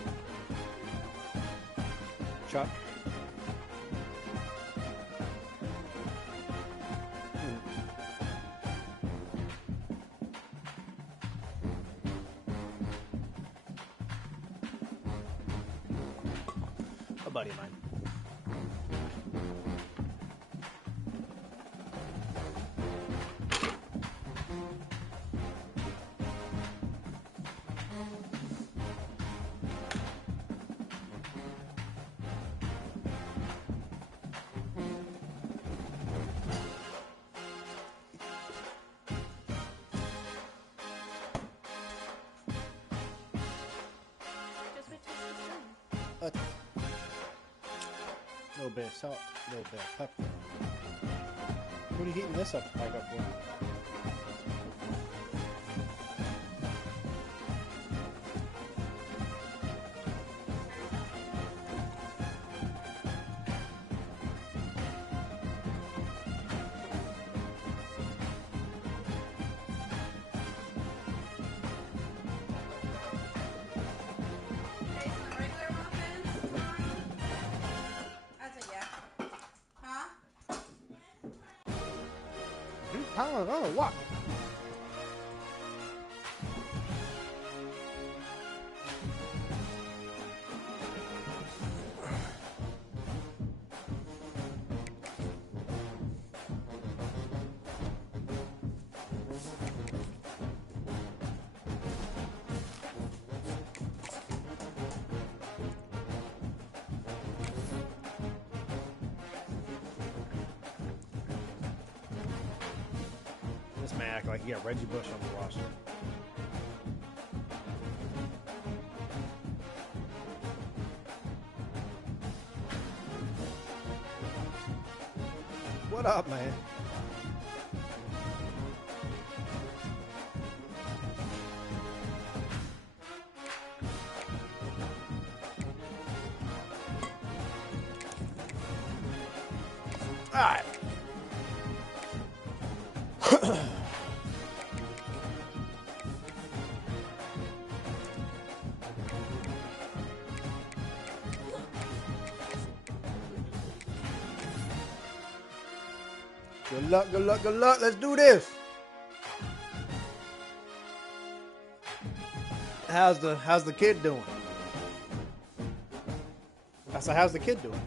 it. Chuck. A buddy of mine. A little bit of salt, a little bit of pepper. What are you heating this up back up for? Oh, what? This man act like he got Reggie Bush on the roster. What up, man? All right. Good luck, good luck, good luck. Let's do this. How's the kid doing? I said, how's the kid doing?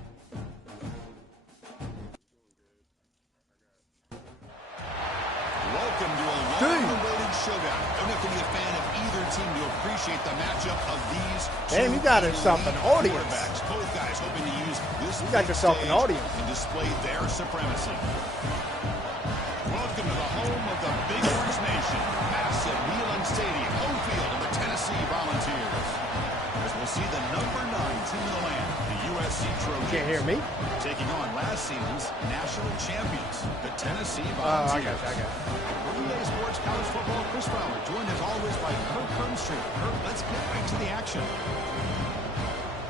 Welcome to a long-awaited showdown. Don't have to be a fan of either team to appreciate the matchup of these Damn, you got yourself an audience. Both guys hoping to use this You got yourself an audience and display their supremacy. Welcome to the home of the Big Orange Nation, massive Neyland Stadium, home field of the Tennessee Volunteers. As we'll see the number 9 team in the land, the USC Trojans. Can't hear me? Taking on last season's national champions, the Tennessee Volunteers. Oh, I got you. EA Sports College Football, Chris Fowler, joined as always by Kirk Hermstreet. Kirk, let's get right to the action.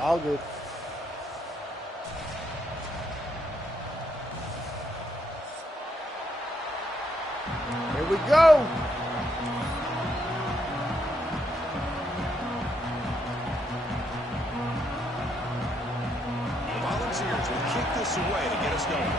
All good. Here we go. The Volunteers will kick this away to get us going.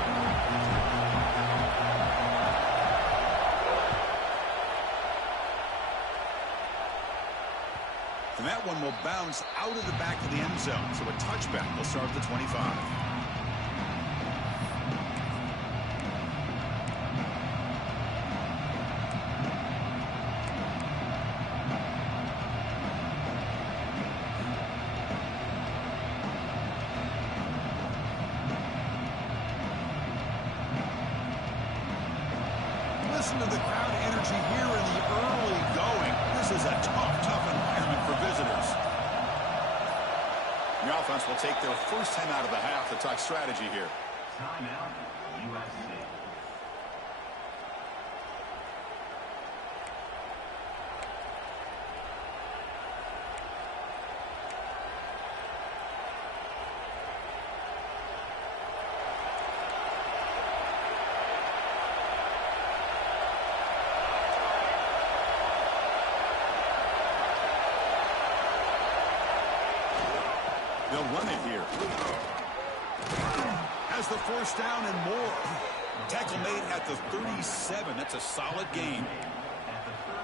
And that one will bounce out of the back of the end zone. So a touchback will start at the 25. Listen to the crowd energy here in the early going. This is a tough environment for visitors. The offense will take their first time out of the half to talk strategy here. Timeout, USC. has the first down and more. Tackle made at the 37. That's a solid gain.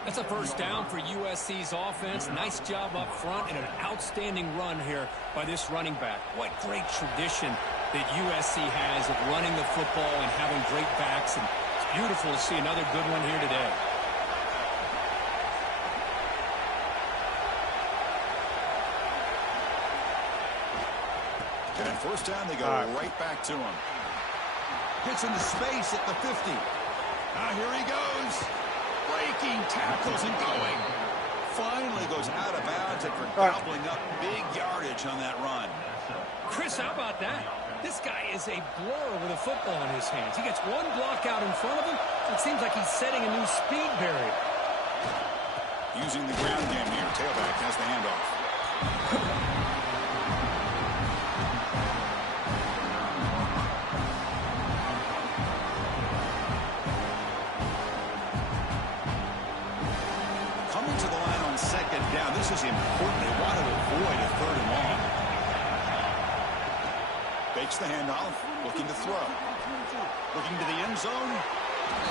That's a first down for USC's offense. Nice job up front and an outstanding run here by this running back. What great tradition that USC has of running the football and having great backs. And it's beautiful to see another good one here today. And at first down, they go right back to him. Gets into space at the 50. Here he goes. Breaking tackles and going. Finally goes out of bounds after gobbling up big yardage on that run. Chris, how about that? This guy is a blur with a football in his hands. He gets one block out in front of him. It seems like he's setting a new speed barrier. Using the ground game here. Tailback has the handoff. Second down. This is important. They want to avoid a third and long. Fakes the handoff. Looking to throw. Looking to the end zone.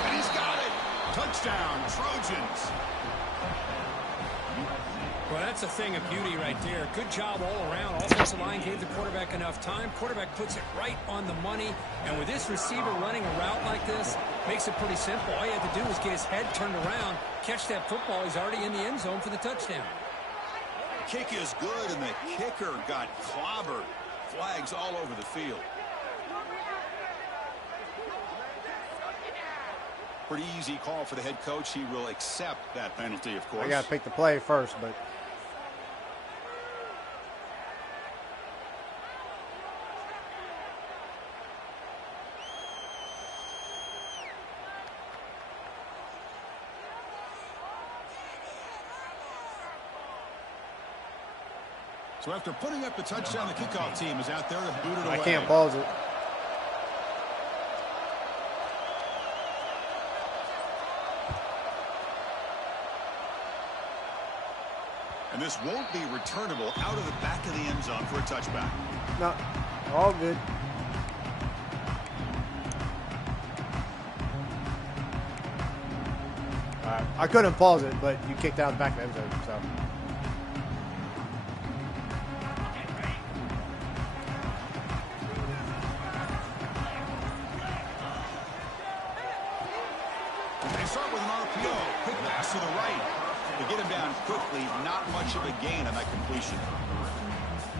And he's got it. Touchdown, Trojans. Well, that's a thing of beauty right there. Good job all around. Offensive line gave the quarterback enough time. Quarterback puts it right on the money. And with this receiver running a route like this, makes it pretty simple. All you have to do is get his head turned around, catch that football. He's already in the end zone for the touchdown. Kick is good, and the kicker got clobbered. Flags all over the field. Pretty easy call for the head coach. He will accept that penalty, of course. I got to pick the play first, but... So after putting up the touchdown, the kickoff team is out there to boot it away. I can't pause it. And this won't be returnable out of the back of the end zone for a touchback. No, all good. I couldn't pause it, but you kicked out the back of the end zone, so... They start with an RPO. Quick pass to the right. To get him down quickly, not much of a gain on that completion.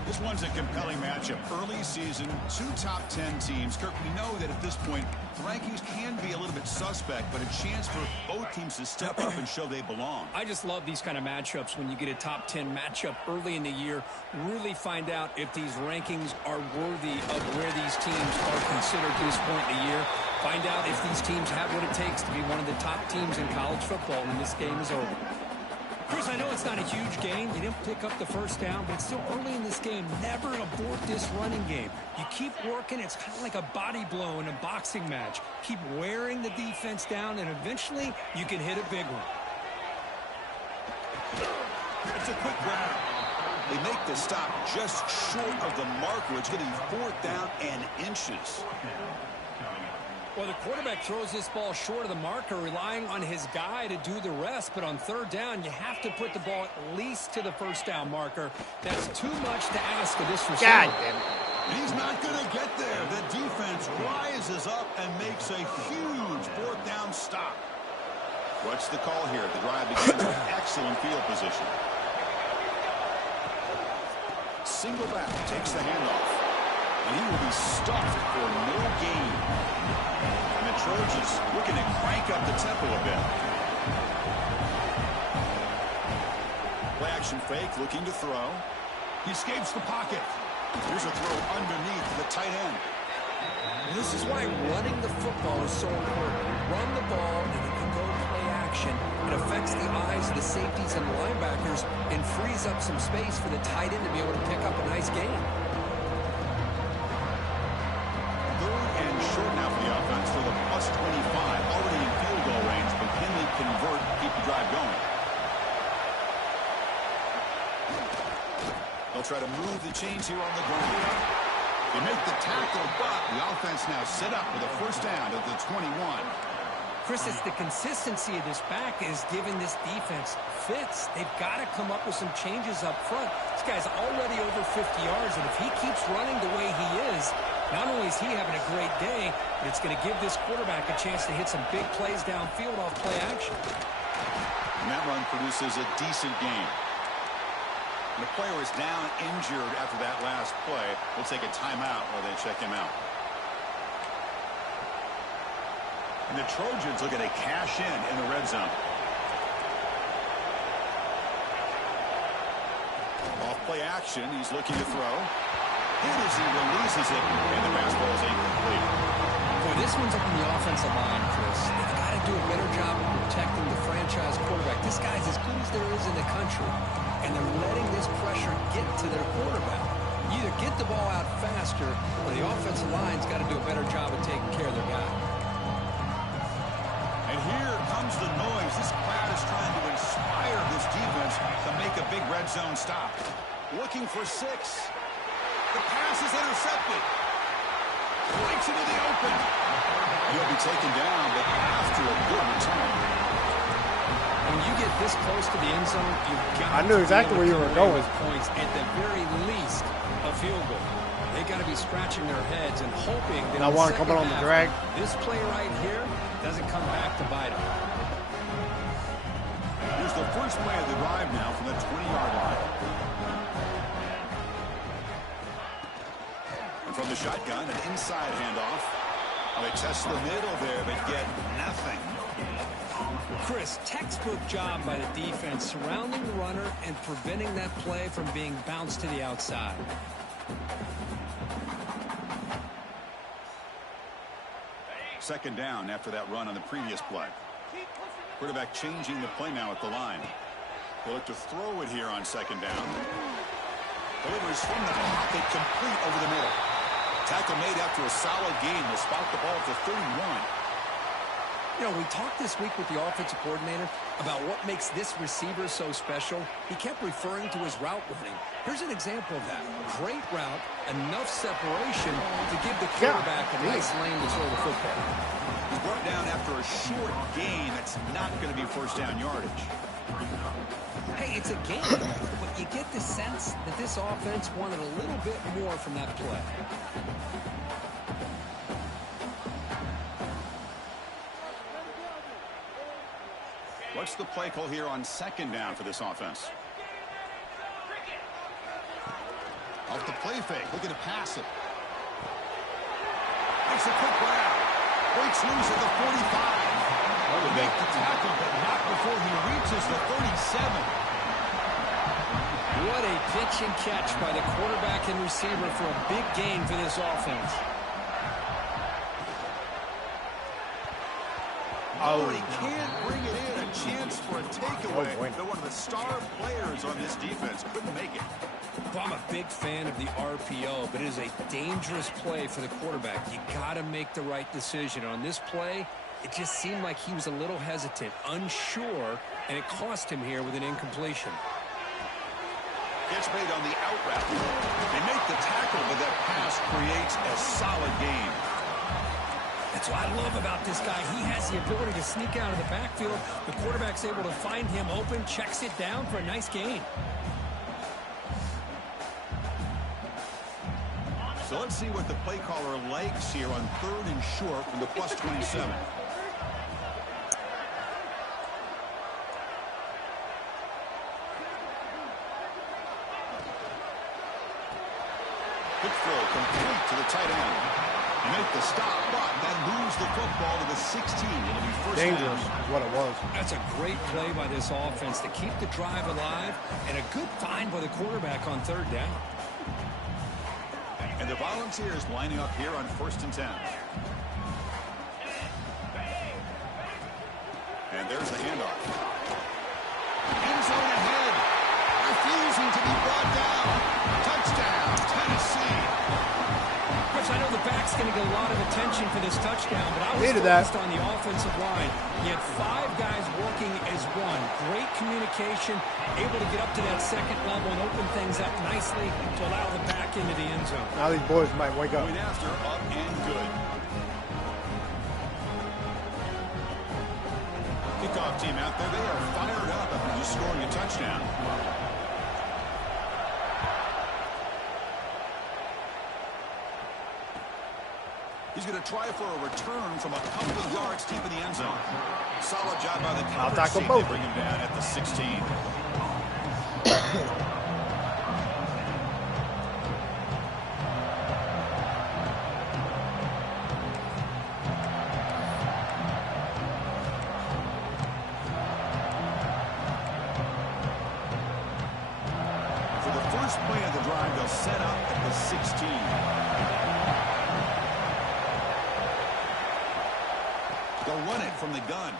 This one's a compelling matchup. Early season, two top 10 teams. Kirk, we know that at this point, the rankings can be a little bit suspect, but a chance for both teams to step up and show they belong. I just love these kind of matchups when you get a top 10 matchup early in the year. Really find out if these rankings are worthy of where these teams are considered at this point in the year. Find out if these teams have what it takes to be one of the top teams in college football when this game is over. Chris, I know it's not a huge game. You didn't pick up the first down, but it's still early in this game. Never abort this running game. You keep working. It's kind of like a body blow in a boxing match. Keep wearing the defense down, and eventually you can hit a big one. It's a quick grab. They make the stop just short of the marker. It's going to be 4th down and inches. Well, the quarterback throws this ball short of the marker, relying on his guy to do the rest. But on 3rd down, you have to put the ball at least to the 1st down marker. That's too much to ask of this receiver. God damn it. He's not going to get there. The defense rises up and makes a huge 4th down stop. What's the call here? The drive begins with excellent field position. Single back takes the handoff. And he will be stuffed for no gain. And the Trojans looking to crank up the tempo a bit. Play action fake, looking to throw. He escapes the pocket. Here's a throw underneath the tight end. This is why running the football is so important. You run the ball and you can go play action. It affects the eyes of the safeties and linebackers and frees up some space for the tight end to be able to pick up a nice gain. Short now for the offense for the +25. Already in field goal range, but can they convert and keep the drive going? They'll try to move the chains here on the ground. They make the tackle, but the offense defense now set up with a first down at the 21. Chris, it's the consistency of this back is giving this defense fits. They've got to come up with some changes up front. This guy's already over 50 yards, and if he keeps running the way he is, not only is he having a great day, but it's going to give this quarterback a chance to hit some big plays downfield off play action. And that run produces a decent gain. The player is down injured after that last play. We'll take a timeout while they check him out. And the Trojans looking to cash in the red zone. Off play action, he's looking to throw. And as he releases it, and the pass ball is incomplete. Boy, this one's up on the offensive line, Chris. They've got to do a better job of protecting the franchise quarterback. This guy's as good as there is in the country, and they're letting this pressure get to their quarterback. You either get the ball out faster, or the offensive line's got to do a better job of taking care of their guy. And here comes the noise. This crowd is trying to inspire this defense to make a big red zone stop. Looking for 6. The pass is intercepted. Breaks into the open. He'll be taken down, but after a good return. When you get this close to the end zone, you've got I knew exactly where you were going. Points at the very least a field goal. They got to be scratching their heads and hoping that I want to come on the drag. This play right here doesn't come back to bite them. Here's the first play of the drive now from the 20-yard line. And from the shotgun, an inside handoff. They test the middle there, but get nothing. Chris, textbook job by the defense surrounding the runner and preventing that play from being bounced to the outside. Second down after that run on the previous play. Quarterback changing the play now at the line. They'll look to throw it here on second down. Delivers from the pocket, complete over the middle. Tackle made after a solid gain. Will spot the ball at the 31. You know, we talked this week with the offensive coordinator about what makes this receiver so special. He kept referring to his route running. Here's an example of that. Great route, enough separation to give the quarterback a nice lane to throw the football. He's brought down after a short gain. That's not going to be first down yardage. Hey, it's a game, but you get the sense that this offense wanted a little bit more from that play. What's the play call here on second down for this offense? Off the play fake, looking to pass it. Makes a quick grab. Breaks loose at the 45. Will make the tackle, but not before he reaches the 37. What a pitch and catch by the quarterback and receiver for a big gain for this offense. Oh, he can't bring it in. A chance for a takeaway. But one of the star players on this defense couldn't make it. Well, I'm a big fan of the RPO, but it is a dangerous play for the quarterback. You got to make the right decision. On this play, it just seemed like he was a little hesitant, unsure, and it cost him here with an incompletion. Gets made on the out route. They make the tackle, but that pass creates a solid gain. That's what I love about this guy. He has the ability to sneak out of the backfield. The quarterback's able to find him open, checks it down for a nice gain. So let's see what the play caller likes here on third and short from the plus 27. Quick throw complete to the tight end. They make the stop, but then lose the football to the 16. It'll be first Dangerous down. is what it was. That's a great play by this offense to keep the drive alive, and a good find by the quarterback on third down. And the Volunteers lining up here on 1st and 10. And there's the handoff. End zone ahead. Refusing to be brought down. Touchdown, Tennessee. Chris, I know the back's going to get a lot of attention for this touchdown, but I was Needed focused that. on the offensive line. You had 5 guys working as one. Great communication, able to get up to that second level and open things up nicely to allow the back into the end zone. Now these boys might wake up. Point after, up and good. kickoff team out there, they are fired up after just scoring a touchdown. He's going to try for a return from a couple of yards deep in the end zone. Solid job by the coverage team to bring him down at the 16. For the first play of the drive, they'll set up at the 16. They'll run it from the gun.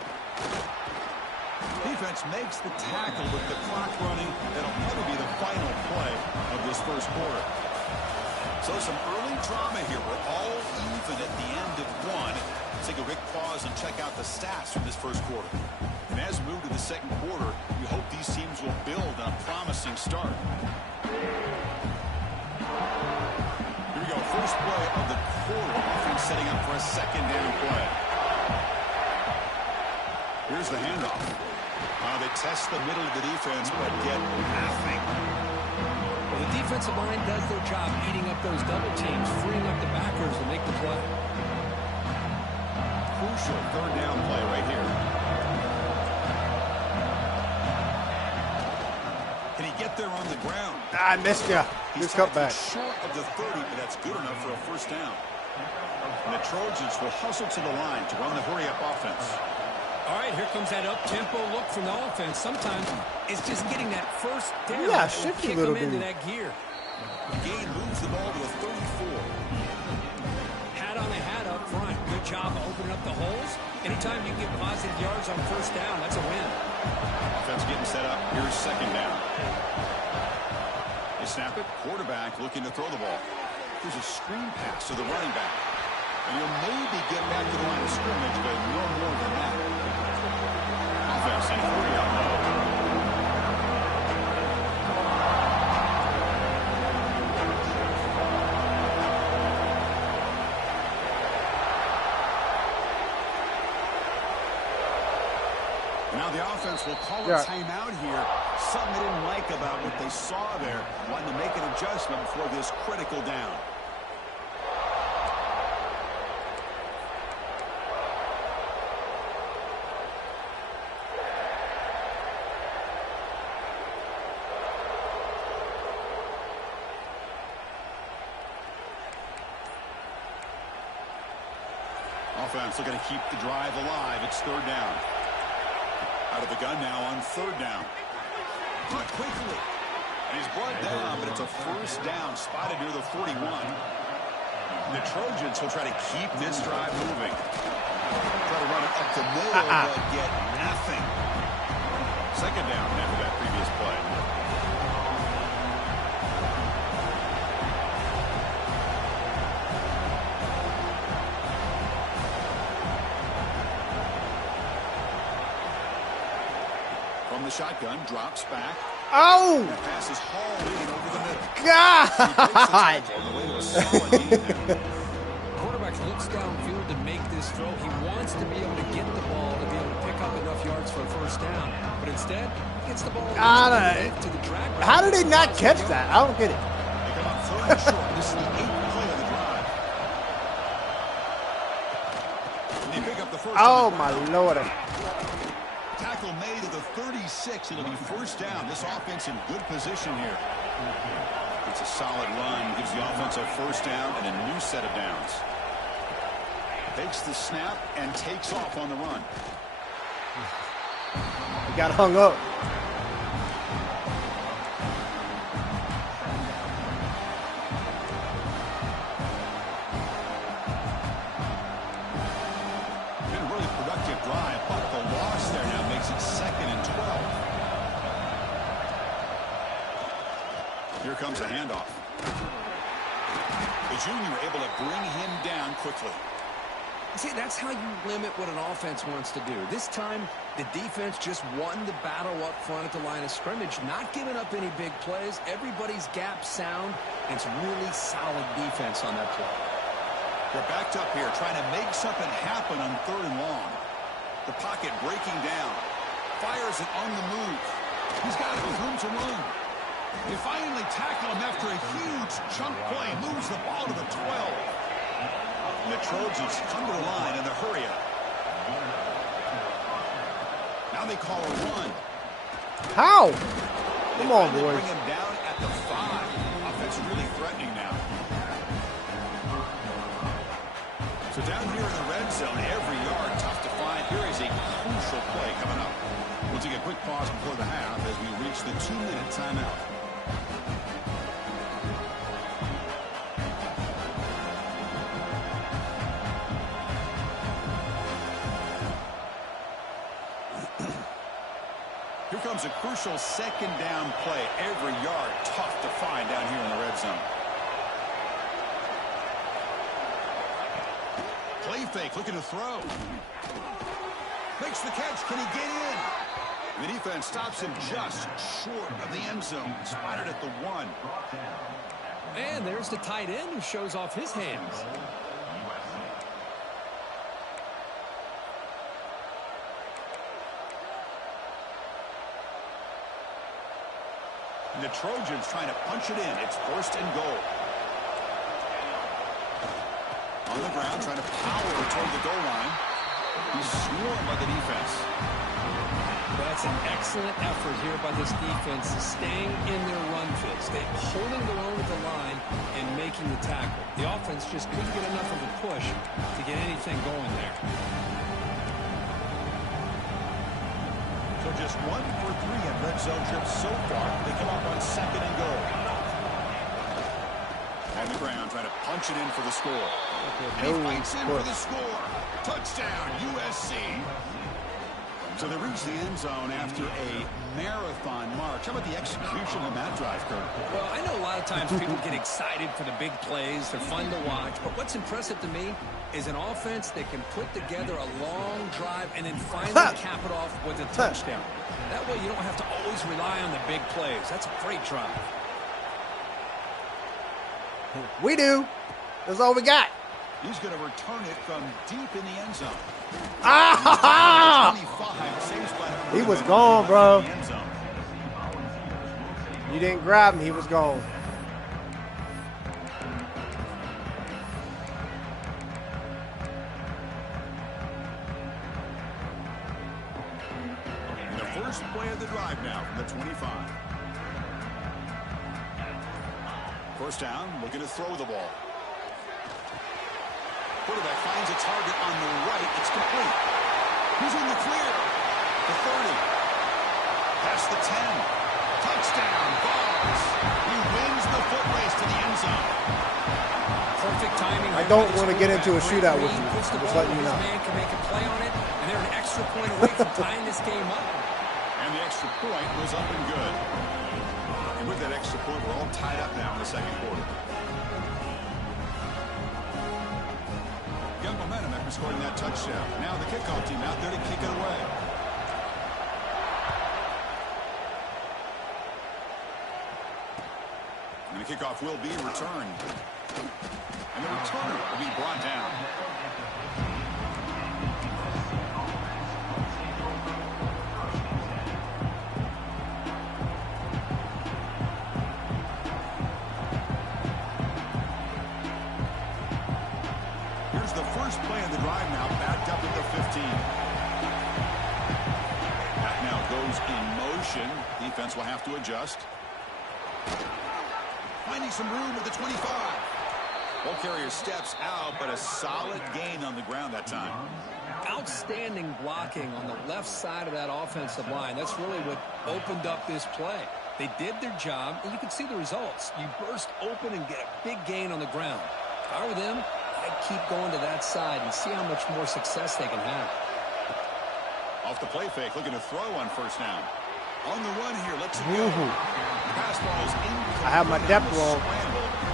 Defense makes the tackle with the clock running. That'll probably be the final play of this first quarter. So some early drama here. We're all even at the end of one. Let's take a quick pause and check out the stats from this first quarter. And as we move to the second quarter, we hope these teams will build on a promising start. Here we go. First play of the quarter. Offense setting up for a second down play. Here's the handoff. They test the middle of the defense, but get nothing. Well, the defensive line does their job eating up those double teams, freeing up the backers to make the play. Crucial third down play right here. Can he get there on the ground? I missed you. Good cutback. Short of the 30, but that's good enough for a first down. And the Trojans will hustle to the line to run the hurry-up offense. All right, here comes that up-tempo look from the offense. Sometimes it's just getting that first down. Yeah, shifty kick little them into dude. that gear. Gain moves the ball to a 34. Hat on a hat up front. Good job of opening up the holes. Anytime you get positive yards on first down, that's a win. Offense getting set up. Here's second down. They snap it. Quarterback looking to throw the ball. There's a screen pass to the running back. And you'll maybe get back to the line of scrimmage, but no more than that. Offense in hurry-up mode. Now the offense will call a timeout here. Something they didn't like about what they saw there. Wanting to make an adjustment before this critical down. Offense looking to keep the drive alive. It's third down. Out of the gun now on third down. But quickly. And he's brought down, but it's a first down spotted near the 41. The Trojans will try to keep this drive moving. Try to run it up the middle, but get nothing. Second down after that previous play. From the shotgun, drops back. Oh! That pass is hauled in over the middle. God! Quarterback looks downfield to make this throw. He wants to be able to get the ball to be able to pick up enough yards for a first down. But instead, he gets the ball to the drag. How did he not catch that? I don't get it. They come up third and short. This is the 8th play of the drive. And they pick up the first. Oh, my Lord. Tackle made at the 36. It'll be first down. This offense in good position here. It's a solid run. Gives the offense a first down and a new set of downs. Takes the snap and takes off on the run. He got hung up. Been a really productive drive, but the loss there now makes it 2nd and 12. Here comes the handoff. The junior able to bring him down quickly. See, that's how you limit what an offense wants to do. This time, the defense just won the battle up front at the line of scrimmage, not giving up any big plays. Everybody's gap sound, and it's really solid defense on that play. They're backed up here, trying to make something happen on 3rd and long. The pocket breaking down. Fires it on the move. He's got it with room to run. They finally tackle him after a huge chunk play. Moves the ball to the 12. And the Trojans come to the line in the hurry-up. Now they call a run. How? Come on, boys. Bring him down at the 5. Offense really threatening now. So down here in the red zone, every yard tough to find. Here is a crucial play coming up. We'll take a quick pause before the half as we reach the 2-minute timeout. Here comes a crucial second down play. Every yard tough to find down here in the red zone. Play fake, looking to throw. Makes the catch. Can he get in? The defense stops him just short of the end zone. Spotted at the 1. And there's the tight end who shows off his hands. And the Trojans trying to punch it in. It's 1st and goal. On the ground, trying to power toward the goal line. He's swarmed by the defense. That's an excellent effort here by this defense, staying in their run fits. They're holding their own at the line and making the tackle. The offense just couldn't get enough of a push to get anything going there. So just 1 for 3 on red zone trips so far. They come up on 2nd and goal. On the ground, trying to punch it in for the score. And he fights in for the score. Touchdown, USC. So they reach the end zone after a marathon march. How about the execution on that drive, Kurt? Well, I know a lot of times people get excited for the big plays. They're fun to watch. But what's impressive to me is an offense that can put together a long drive and then finally cap it off with a touchdown. That way you don't have to always rely on the big plays. That's a great drive. We do. That's all we got. He's going to return it from deep in the end zone. Ah! He was gone, bro. You didn't grab him. He was gone. And the first play of the drive now from the 25. First down, looking to throw the ball. Quarterback finds a target on the right. It's complete. He's in the clear. The 30. Past the 10. Touchdown, Balls. He wins the foot race to the end zone. Perfect timing. I don't want to get into a shootout with you. Just letting you know. Man can make a play on it, and they're an extra point away from tying this game up. And the extra point was up and good. And with that extra point, we're all tied up now in the second quarter. Got momentum after scoring that touchdown. Now the kickoff team out there to kick it away. And the kickoff will be returned. And the return will be brought down. Here's the first play of the drive now, backed up at the 15. That now goes in motion. Defense will have to adjust. Finding some room at the 25. Ball carrier steps out, but a solid gain on the ground that time. Outstanding blocking on the left side of that offensive line. That's really what opened up this play. They did their job, and you can see the results. You burst open and get a big gain on the ground. If I were them, I'd keep going to that side and see how much more success they can have. Off the play fake, looking to throw on first down. On the run here, let's go. Pass ball is incomplete. I have my depth wrong.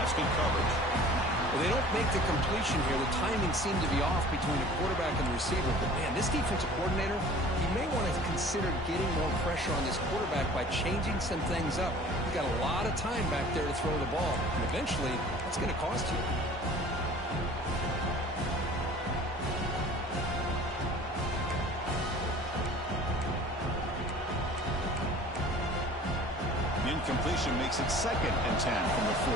That's good coverage. Well, they don't make the completion here. The timing seemed to be off between the quarterback and the receiver. But, man, this defensive coordinator, he may want to consider getting more pressure on this quarterback by changing some things up. He's got a lot of time back there to throw the ball. And eventually, that's going to cost you. incompletion makes it 2nd and 10 from the 40.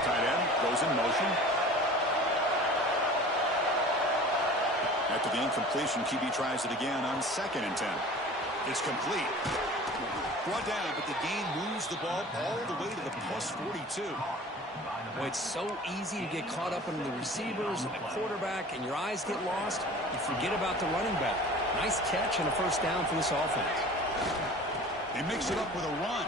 Tight end goes in motion. After the incompletion, QB tries it again on 2nd and 10. It's complete. Brought down, but the gain moves the ball all the way to the plus 42. Well, it's so easy to get caught up in the receivers and the quarterback, and your eyes get lost. You forget about the running back. Nice catch and a first down for this offense. They mix it up with a run.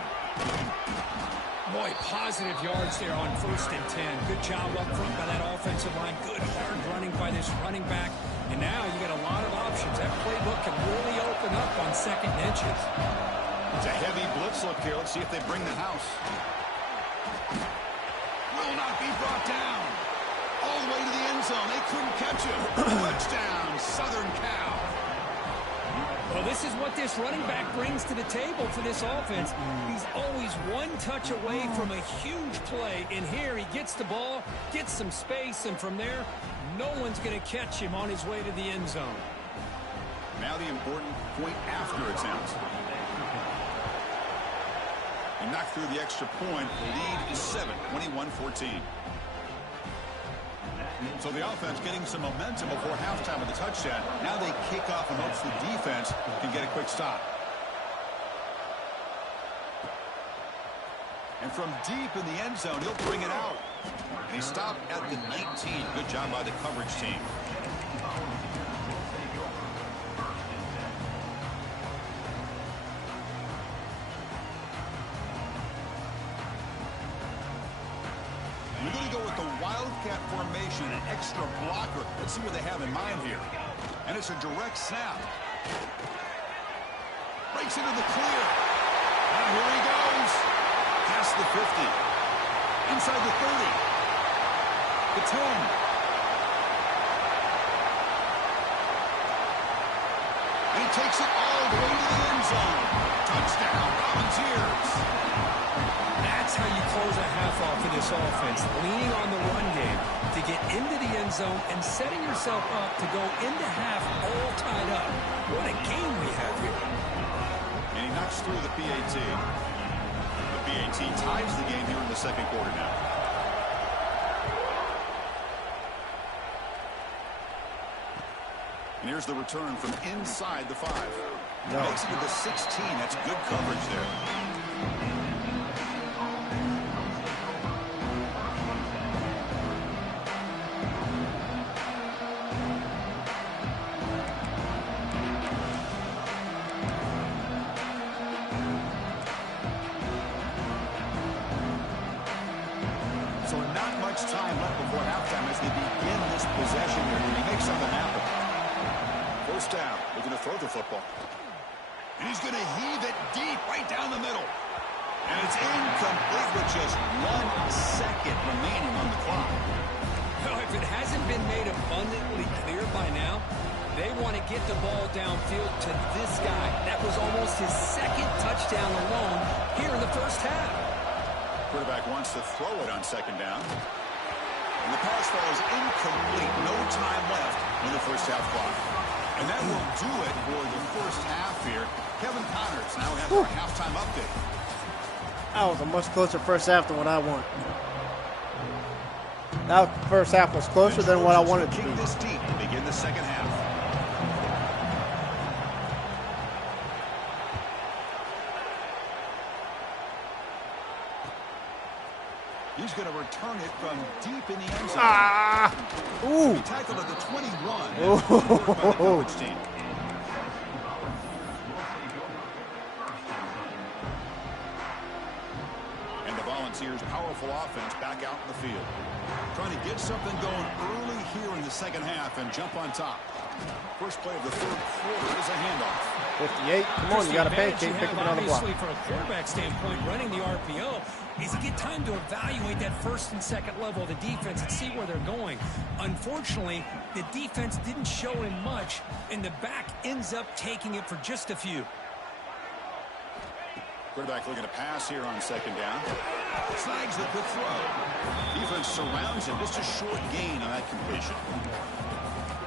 Boy, positive yards there on 1st and 10. Good job up front by that offensive line. Good hard running by this running back. And now you got a lot of options. That playbook can really open up on 2nd and inches. It's a heavy blitz look here. Let's see if they bring the house. Will not be brought down. All the way to the end zone. They couldn't catch him. Touchdown, Southern Cal. Well, this is what this running back brings to the table for this offense. He's always one touch away from a huge play. And here he gets the ball, gets some space, and from there, no one's going to catch him on his way to the end zone. Now the important point after attempt. He knocked through the extra point. The lead is 7, 21-14. So the offense getting some momentum before halftime with the touchdown. Now they kick off and hopes the defense can get a quick stop. And from deep in the end zone, he'll bring it out. He stopped at the 19. Good job by the coverage team. We're going to go with the Wildcat formation, an extra blocker. Let's see what they have in mind here. And it's a direct snap. Breaks into the clear. And here he goes. Past the 50. Inside the 30. The 10. And he takes it all the way to the end zone. Touchdown, Volunteers. That's how you close a half off for this offense, leaning on the run game to get into the end zone and setting yourself up to go into half all tied up. What a game we have here. And he knocks through the PAT. The PAT ties the game here in the 2nd quarter now. And here's the return from inside the 5. No. Makes it to the 16. That's good coverage there. So not much time left before halftime as they begin this possession here. Can he make something happen? First down, looking to throw the football. And he's going to heave it deep right down the middle. And it's incomplete with just 1 second remaining on the clock. Well, if it hasn't been made abundantly clear by now, they want to get the ball downfield to this guy. That was almost his 2nd touchdown alone here in the first half. Quarterback wants to throw it on 2nd down. And the pass falls incomplete. No time left in the first half clock. And that will do it for the first half here. Kevin Connors now has our halftime update. That was a much closer first half than what I want. That first half was closer than what I wanted to be. This deep to begin the 2nd half. He's going to return it from deep in the end zone. Ooh. He tackled at the 21. Oh. And the Volunteers' powerful offense back out in the field. Trying to get something going early here in the 2nd half and jump on top. First play of the 3rd quarter is a handoff. 58. Come on, you got a pancake. Pick up another block. Obviously, from a quarterback standpoint, running the RPO is you get time to evaluate that 1st and 2nd level of the defense and see where they're going. Unfortunately, the defense didn't show him much, and the back ends up taking it for just a few. Quarterback looking to pass here on 2nd down. Snags the quick throw. Defense surrounds him. Just a short gain on that completion.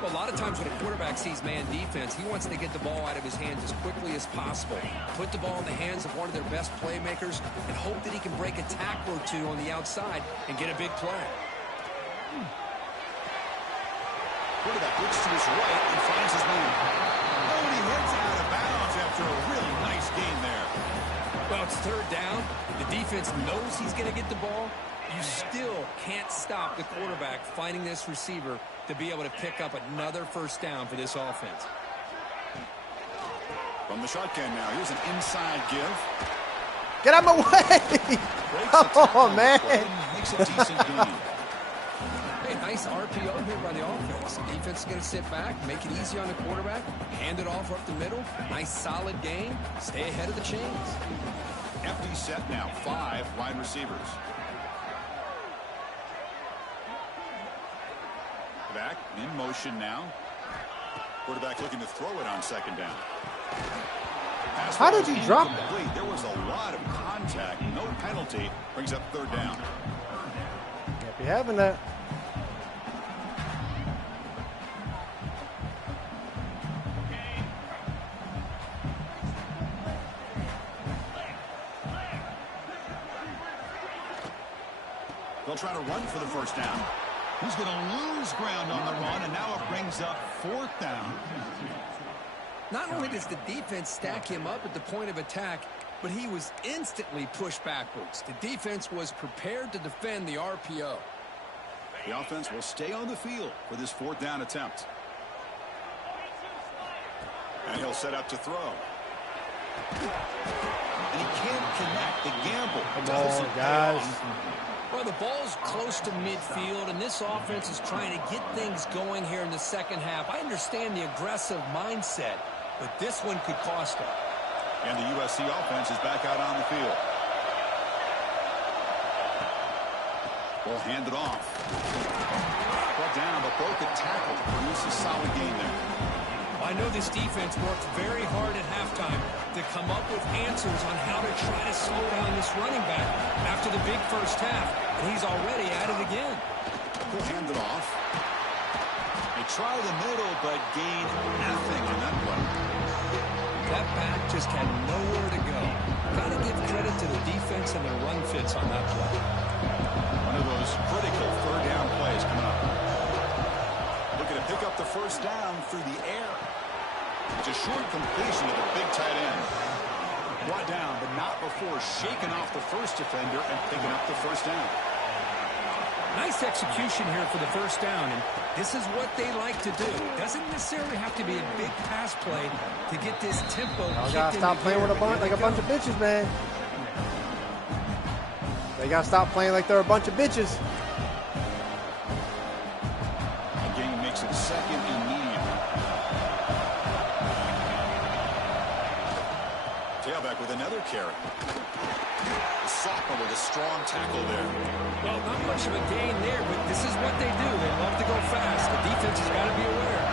Well, a lot of times when a quarterback sees man defense, he wants to get the ball out of his hands as quickly as possible. Put the ball in the hands of one of their best playmakers and hope that he can break a tackle or two on the outside and get a big play. Quarterback looks to his right and finds his man. Oh, and he heads out of bounds after a really nice gain there. Well, it's third down. The defense knows he's going to get the ball. You still can't stop the quarterback finding this receiver to be able to pick up another first down for this offense. From the shotgun now, here's an inside give. Get out of my way! Come on, man. Makes a decent gain. Hey, nice RPO here by the offense. The defense is going to sit back, make it easy on the quarterback, hand it off up the middle. Nice solid gain. Stay ahead of the chains. Empty set now, 5 wide receivers. Back in motion now. Quarterback looking to throw it on second down. How did you drop that? There was a lot of contact. No penalty. Brings up third down. Can't be having that. They'll try to run for the first down. He's going to lose ground on the run, and now it brings up fourth down. Not only does the defense stack him up at the point of attack, but he was instantly pushed backwards. The defense was prepared to defend the RPO. The offense will stay on the field for this fourth down attempt. And he'll set up to throw. And he can't connect. The gamble. Come on, guys. Well, the ball's close to midfield, and this offense is trying to get things going here in the second half. I understand the aggressive mindset, but this one could cost them. And the USC offense is back out on the field. Ball handed off. Brought down, but broke a tackle to produce a solid gain there. I know this defense worked very hard at halftime to come up with answers on how to try to slow down this running back after the big first half, and he's already at it again. He'll hand it off. They try the middle, but gain nothing on that play. That back just had nowhere to go. Got to give credit to the defense and their run fits on that play. One of those critical third down plays coming up. Looking to pick up the first down through the air. It's a short completion to the big tight end. Brought down, but not before shaking off the first defender and picking up the first down. Nice execution here for the first down, and this is what they like to do. Doesn't necessarily have to be a big pass play to get this tempo. Y'all gotta stop playing with like a bunch of bitches, man. They gotta stop playing like they're a bunch of bitches. Again, makes it second and medium. Tailback with another carry. The sophomore with a strong tackle there. Well, not much of a gain there, but this is what they do. They love to go fast. The defense has got to be aware.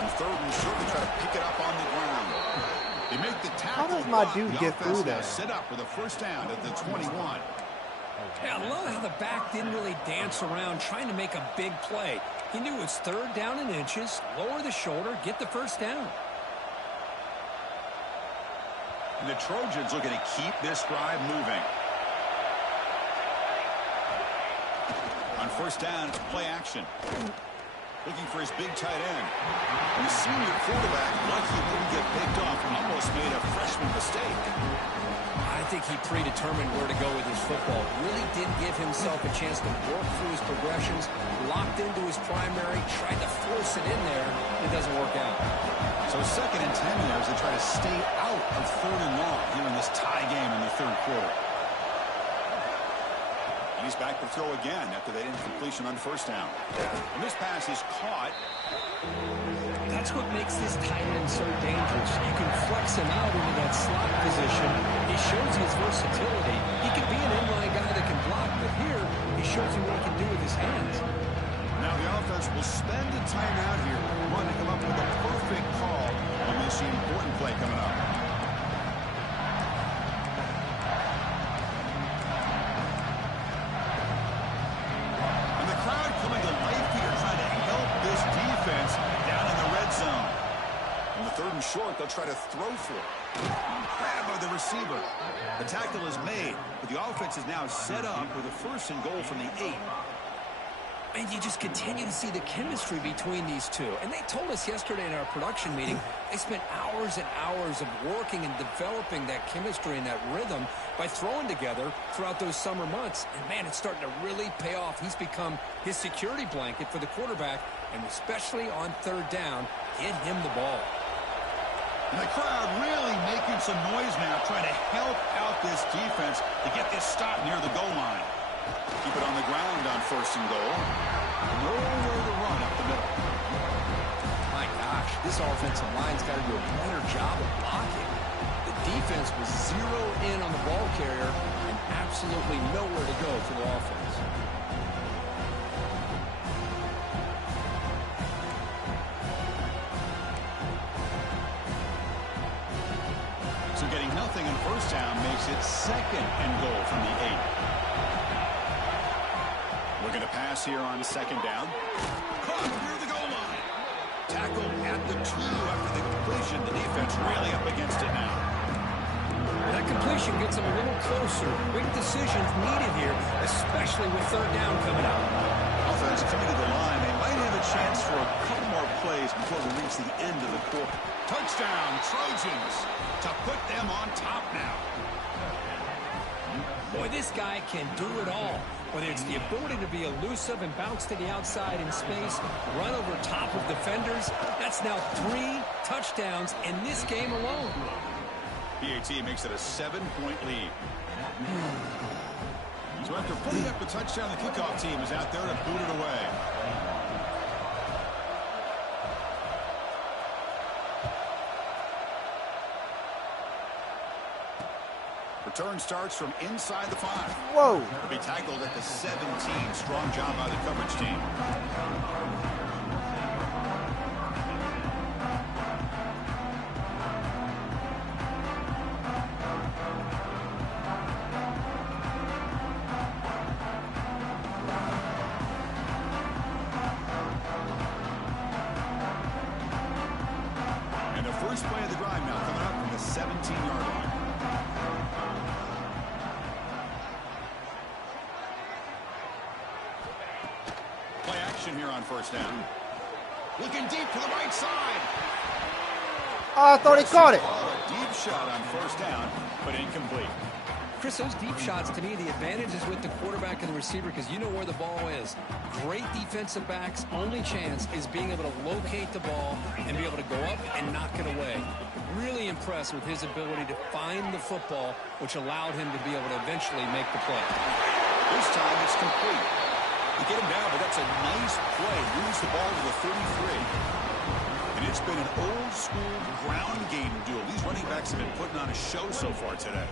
And third and short, they try to pick it up on the ground. They make the tackle. How does my dude get through that? Set up with a first down at the 21. Yeah, I love how the back didn't really dance around trying to make a big play. He knew it's third down in inches, lower the shoulder, get the first down. And the Trojans looking to keep this drive moving. On first down, play action. Looking for his big tight end. And the senior quarterback, lucky he didn't get picked off and almost made a freshman mistake. I think he predetermined where to go with his football. Really did give himself a chance to work through his progressions, locked into his primary, tried to force it in there. It doesn't work out. So second and 10 there as they try to stay out of third and long here in this tie game in the third quarter. He's back to throw again after that incompletion on first down. And this pass is caught. That's what makes this tight end so dangerous. You can flex him out into that slot position. He shows his versatility. He can be an inline guy that can block, but here he shows you what he can do with his hands. Now the offense will spend a timeout here. Want to come up with a perfect call on this important play coming up. and short. They'll try to throw for it. Grabbed by the receiver. The tackle is made, but the offense is now set up with a 1st and goal from the 8. And you just continue to see the chemistry between these two. And they told us yesterday in our production meeting, they spent hours and hours of working and developing that chemistry and that rhythm by throwing together throughout those summer months. And, man, it's starting to really pay off. He's become his security blanket for the quarterback, and especially on 3rd down, get him the ball. And the crowd really making some noise now, trying to help out this defense to get this stop near the goal line. Keep it on the ground on 1st and goal. Nowhere to run up the middle. My gosh, this offensive line's got to do a better job of blocking. The defense was zeroed in on the ball carrier and absolutely nowhere to go for the offense. So getting nothing on 1st down makes it 2nd and goal from the 8. Looking to pass here on 2nd down. Caught near the goal line. Tackled at the 2 after the completion. The defense really up against it now. That completion gets them a little closer. Big decisions needed here, especially with 3rd down coming up. Offense coming to the line. They might have a chance for a couple more plays before we reach the end of the quarter. Touchdown, Trojans, to put them on top now. Boy, this guy can do it all. Whether it's the ability to be elusive and bounce to the outside in space, run over top of defenders, that's now 3 touchdowns in this game alone. PAT makes it a 7-point lead. So after putting up a touchdown, the kickoff team is out there to boot it away. Return starts from inside the 5. Whoa. To be tackled at the 17. Strong job by the coverage team. And the first play of the drive now coming up from the 17-yard line. Here on 1st down. Looking deep to the right side. Oh, I thought he caught it. Deep shot on 1st down, but incomplete. Chris, those deep shots, to me, the advantage is with the quarterback and the receiver because you know where the ball is. Great defensive backs' only chance is being able to locate the ball and be able to go up and knock it away. Really impressed with his ability to find the football, which allowed him to be able to eventually make the play. This time it's complete. You get him down, but that's a nice play. Moves the ball to the 33. And it's been an old-school ground game duel. These running backs have been putting on a show so far today.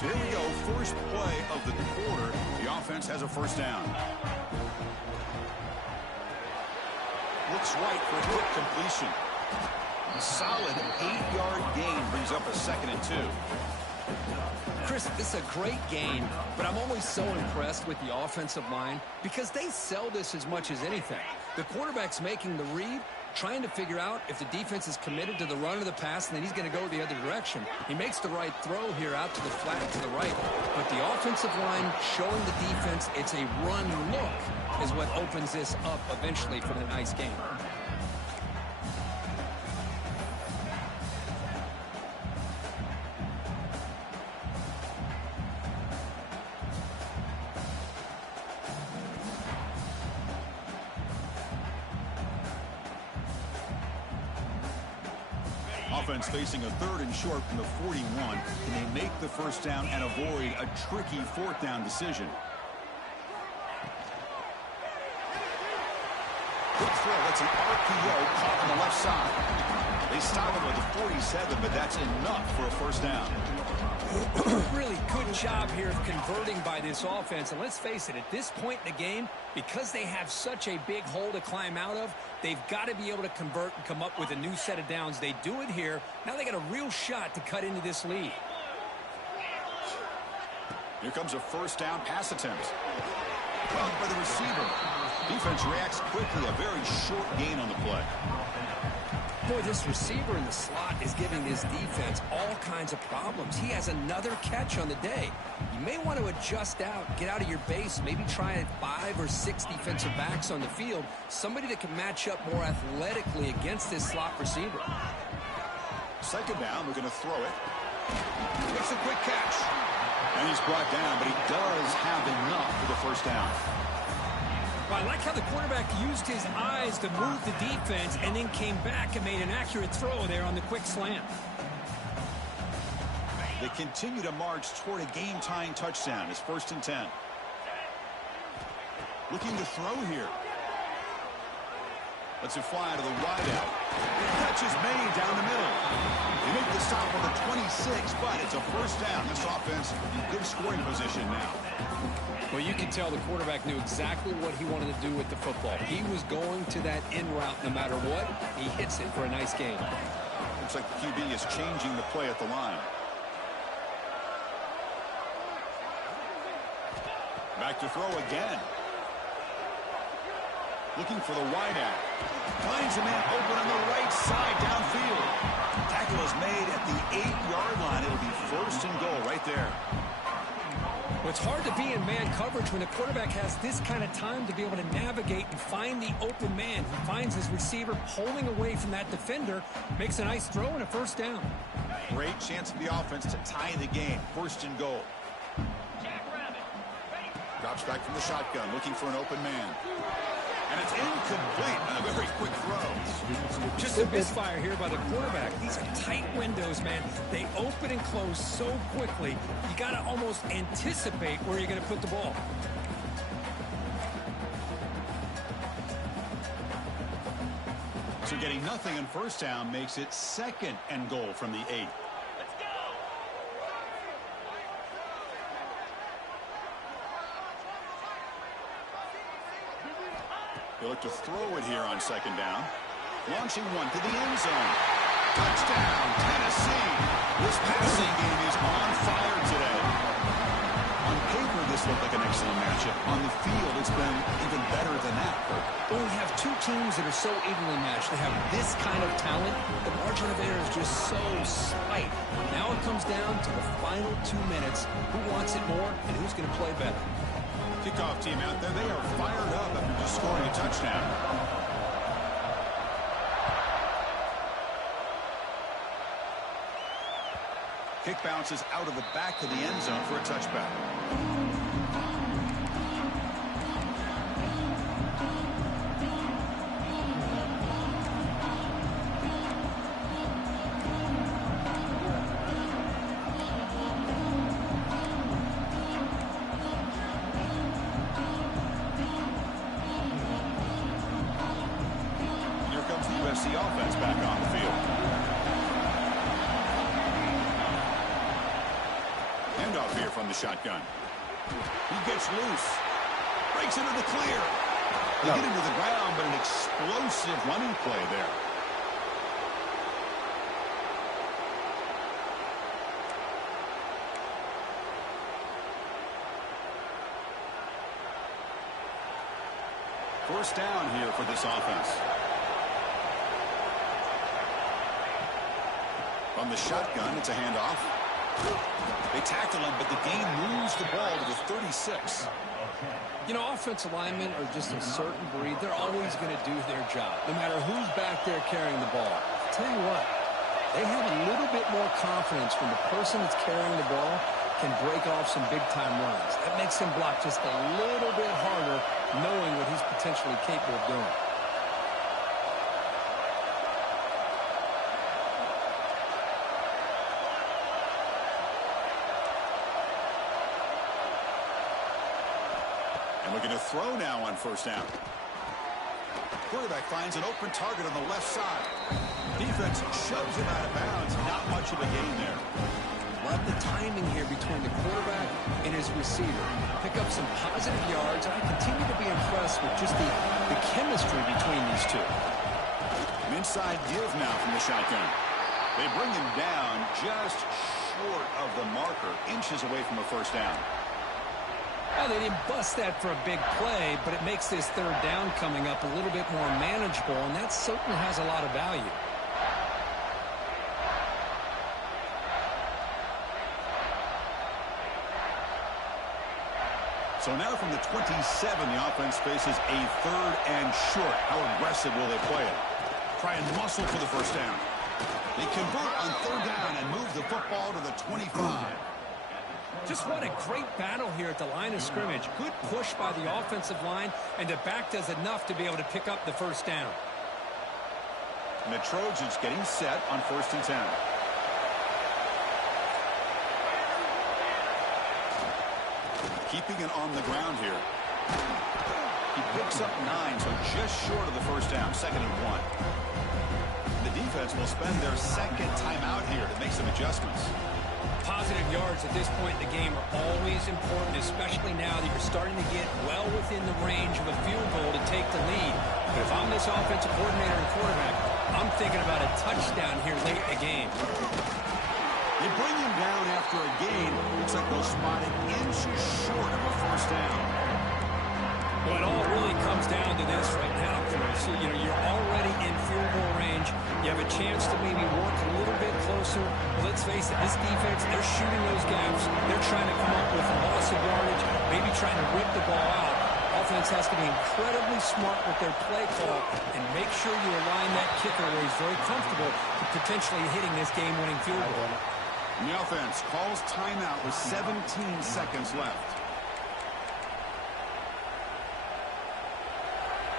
So here we go, first play of the quarter. The offense has a 1st down. Looks right for a quick completion. A solid 8-yard gain brings up a 2nd and 2. Chris, this is a great game, but I'm always so impressed with the offensive line because they sell this as much as anything. The quarterback's making the read, trying to figure out if the defense is committed to the run or the pass, and then he's going to go the other direction. He makes the right throw here out to the flat to the right. But the offensive line showing the defense it's a run look is what opens this up eventually for the nice game. Offense facing a 3rd and short from the 41. Can they make the 1st down and avoid a tricky 4th down decision? Quick throw. That's an RPO caught on the left side. They stop him with a 47, but that's enough for a first down. Really good job here of converting by this offense. And let's face it, at this point in the game, because they have such a big hole to climb out of, they've got to be able to convert and come up with a new set of downs. They do it here. Now they got a real shot to cut into this lead. Here comes a first down pass attempt. Well, by the receiver. Defense reacts quickly. A very short gain on the play. Boy, this receiver in the slot is giving his defense all kinds of problems. He has another catch on the day. You may want to adjust out, get out of your base, maybe try 5 or 6 defensive backs on the field, somebody that can match up more athletically against this slot receiver. Second down, we're going to throw it. Makes a quick catch. And he's brought down, but he does have enough for the first down. I like how the quarterback used his eyes to move the defense and then came back and made an accurate throw there on the quick slant. They continue to march toward a game-tying touchdown. It's 1st and 10. Looking to throw here. Lets it fly to the wideout. Catch is made down the middle. They make the stop on the 26, but it's a first down. This offense in good scoring position now. Well, you can tell the quarterback knew exactly what he wanted to do with the football. He was going to that in route no matter what. He hits it for a nice gain. Looks like the QB is changing the play at the line. Back to throw again. Looking for the wideout. Finds a man open on the right side downfield. Tackle is made at the 8-yard line. It'll be 1st and goal right there. Well, it's hard to be in man coverage when the quarterback has this kind of time to be able to navigate and find the open man. He finds his receiver pulling away from that defender, makes a nice throw and a first down. Great chance for the offense to tie the game. 1st and goal. Drops back from the shotgun, looking for an open man. And it's incomplete on a very quick throw. Just a misfire here by the quarterback. These are tight windows, man. They open and close so quickly. You got to almost anticipate where you're going to put the ball. So getting nothing on first down makes it 2nd and goal from the 8. They look to throw it here on 2nd down. Launching one to the end zone. Touchdown, Tennessee. This passing game is on fire today. On paper, this looked like an excellent matchup. On the field, it's been even better than that. When we have two teams that are so evenly matched, they have this kind of talent, the margin of error is just so slight. Now it comes down to the final 2 minutes. Who wants it more and who's going to play better? Kickoff team out there, they are fired up after just scoring a touchdown. Kick bounces out of the back of the end zone for a touchback. USC offense back on the field. Handoff here from the shotgun. He gets loose. Breaks into the clear. They get into the ground, but an explosive running play there. First down here for this offense. On the shotgun, it's a handoff. They tackle him, but the game moves the ball to the 36. You know, offensive linemen are just a certain breed. They're always going to do their job, no matter who's back there carrying the ball. I'll tell you what, they have a little bit more confidence when the person that's carrying the ball can break off some big-time runs. That makes him block just a little bit harder, knowing what he's potentially capable of doing. Looking to throw now on first down. Quarterback finds an open target on the left side. Defense shoves him out of bounds. Not much of a gain there. Love the timing here between the quarterback and his receiver. Pick up some positive yards, and I continue to be impressed with just the chemistry between these two. An inside give now from the shotgun. They bring him down just short of the marker, inches away from a first down. Well, they didn't bust that for a big play, but it makes this third down coming up a little bit more manageable, and that certainly has a lot of value. So now from the 27, the offense faces a third and short. How aggressive will they play it? Try and muscle for the first down. They convert on third down and move the football to the 25. Just what a great battle here at the line of scrimmage. Good push by the offensive line, and the back does enough to be able to pick up the first down. And the Trojans getting set on 1st and 10. Keeping it on the ground here. He picks up 9, so just short of the first down, 2nd and 1. The defense will spend their second timeout here to make some adjustments. Positive yards at this point in the game are always important, especially now that you're starting to get well within the range of a field goal to take the lead. But if I'm this offensive coordinator and quarterback, I'm thinking about a touchdown here late in the game. They bring him down after a gain. Looks like they'll spot it inches short of a first down. Well, it all really comes down to this right now, Chris. You know, you're already in field goal range. You have a chance to maybe work a little bit closer. But let's face it, this defense, they're shooting those gaps. They're trying to come up with a loss of yardage, maybe trying to rip the ball out. Offense has to be incredibly smart with their play call and make sure you align that kicker where he's very comfortable to potentially hitting this game-winning field goal. And the offense calls timeout with 17 seconds left.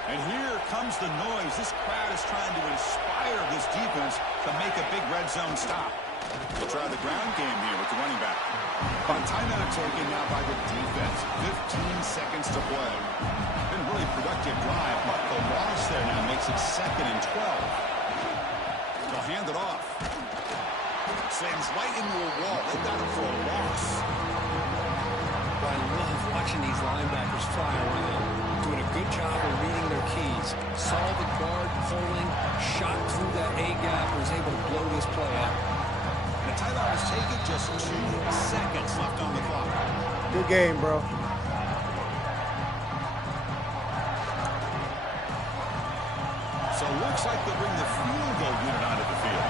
And here comes the noise. This crowd is trying to inspire this defense to make a big red zone stop. They'll try the ground game here with the running back. A timeout taken now by the defense. 15 seconds to play. Been a really productive drive, but the loss there now makes it 2nd and 12. They'll hand it off. Sends right into a wall. They got him for a loss. I love watching these linebackers fly around, doing a good job of reading their keys. Saw the guard pulling, shot through that A-gap, was able to blow this play up. The timeout is taken, just 2 seconds left on the clock. Good game, bro. So it looks like they'll bring the field goal unit onto the field.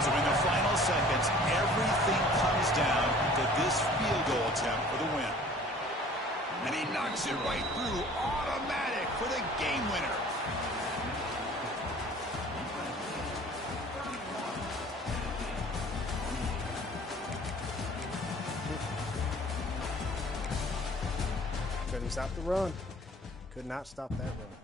So in the final seconds, everything comes down to this field goal attempt for the win. And he knocks it right through, automatic for the game winner. Couldn't stop the run. Could not stop that run.